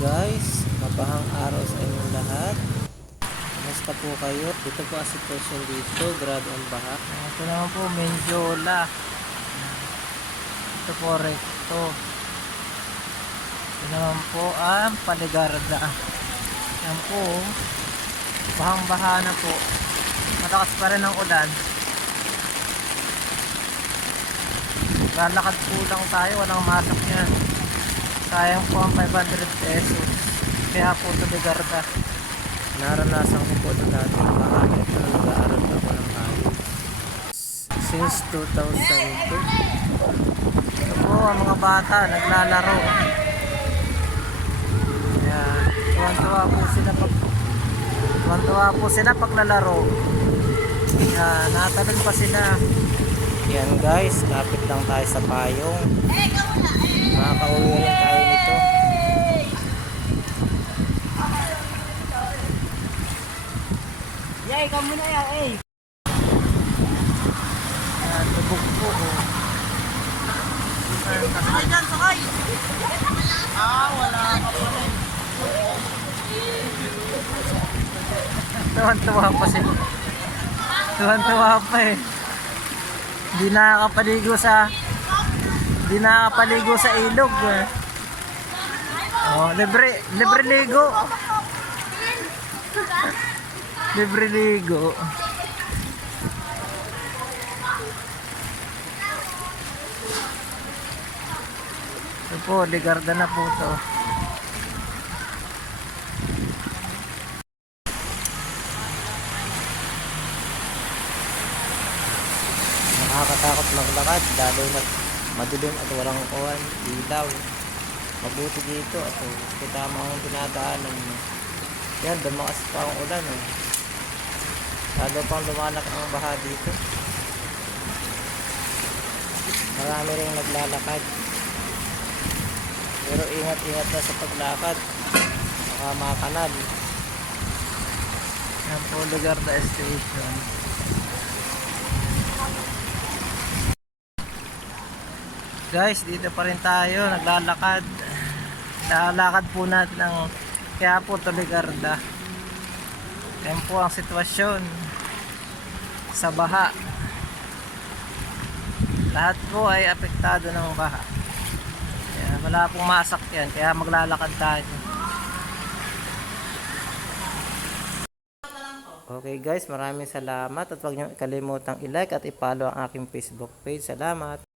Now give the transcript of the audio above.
Guys, mabahang araw sa inyong lahat. Kumusta po kayo? Dito po ang sitwasyon dito, grabe ang baha. Ito naman po, Menjola. Ito po, Recto. Ito naman po ang Paligarda. Yan po, bahang baha na po. Matakas pa rin ang ulan. Lalakad po lang tayo, walang masak yan. Sayang po ang 500 pesos. Kaya po ito Ligarda. Naranasan ko po ito dati. Makakit na nag-aaral ako ng college. Since 2002. Ito po ang mga bata naglalaro. Ayan. Tuwan-tuwa po sila paglalaro. Ayan. Natalon pa sila. Yan guys. Kapit lang tayo sa payong. Makakauwi lang tayo nito. Yay, kamu na yan, eh. Ayan, lubog po. Sakay dyan, sakay. Wala ka pala. Tuwan-tuwa pa sila. Tuwan-tuwa pa eh. Hindi nakakapaligo sa ilog eh. Oh, libre ligo. Libre ligo. Ito po, Ligarda na po to. Nakakatakot maglakad lalo na madilim at walang kuwan, ilaw. Mabuti dito at kita mo ang dinadaanan mo. Yan, dumakas pa ang ulan eh. Lalo pang lumalak ang baha dito. Marami rin naglalakad. Pero ingat-ingat na sa paglakad. Baka makanal. Yan po, Ligarda Station. Guys, dito pa rin tayo naglalakad. Lalakad po natin ang Quiapo to Ligarda. Yan po ang sitwasyon sa baha. Lahat po ay apektado ng baha. Kaya wala pong masakyan, kaya maglalakad tayo. Okay guys, maraming salamat at huwag niyo kalimutang i-like at i-follow ang aking Facebook page. Salamat.